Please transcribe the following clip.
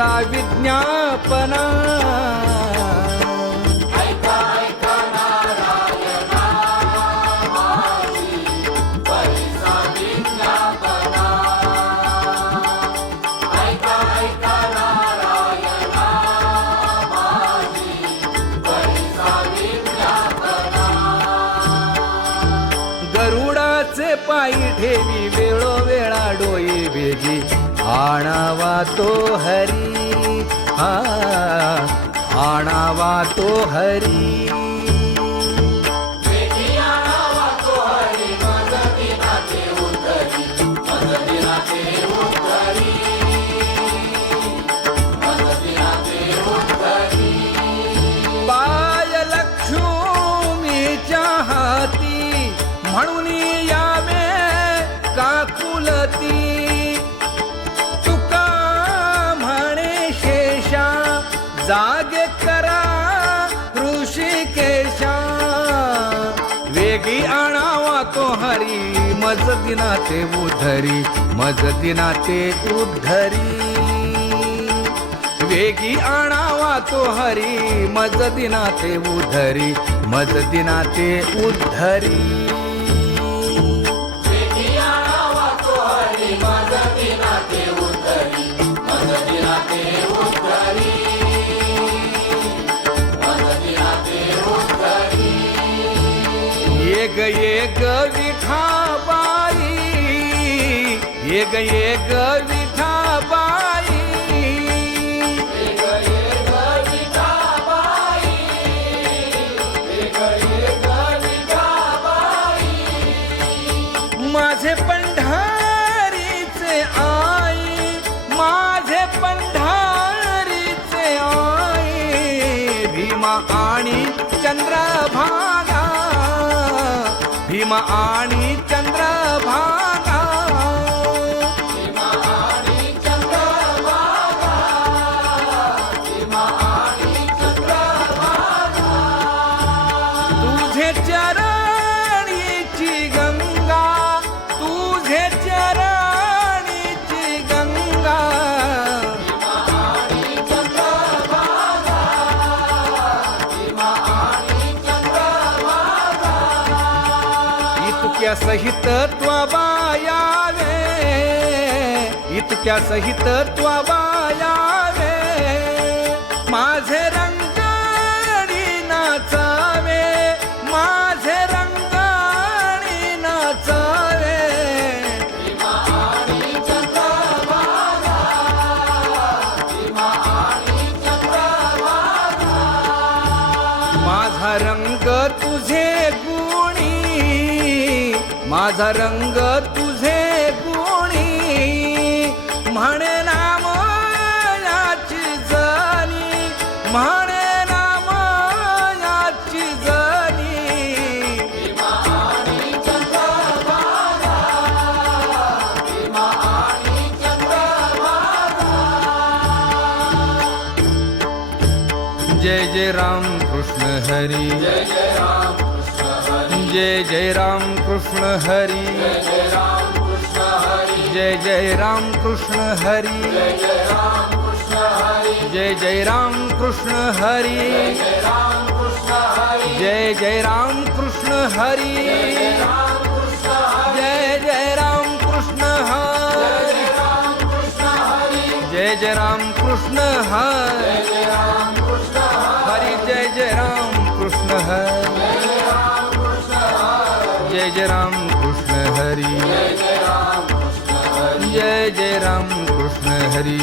पैसा विज्ञापना गरुडाचे पायी ठेवी वेळोवेळा डोई वेगी आणावा तो हरी हा आणावा तो हरी बाय लक्ष्मीच्या हाती म्हणून यावे काकुलती तुका म्हणे शेषा जागे करा ऋषिकेशा वेगी आणावा तो हरी मज दिना ते उद्धरी मज दिना ते उद्धरी वेगी आणावा तो हरी मज दिना ते उद्धरी मज दिना ते उद्धरी एक एक विठाबाई एक एक विठाबाई माझे पंढरीचे आई माझे पंढरीचे आई भीमा आणि चंद्रभागा भीमा आणि चंद्रभागा तुझे चरणीची गंगा तुझे चरणीची गंगा इतक्या सहित त्वबायावे इतक्या सहित त्वबायावे माझे रंगणी नाचावे माझे रंगणी नाचावे माझा रंग तुझे गुणी माझा रंग तुझे गुणी म्हणे नाम याची जनी म्हणे नाम याची जनी जय जय राम कृष्ण हरी जय जय राम जय जय राम कृष्ण हरी जय जय राम कृष्ण हरी जय जय राम कृष्ण हरी जय जय राम कृष्ण हरी जय जय राम कृष्ण हरी जय जय राम कृष्ण हरी जय जय राम कृष्ण हरी जय जय राम कृष्ण हरी जय जय राम कृष्ण हरी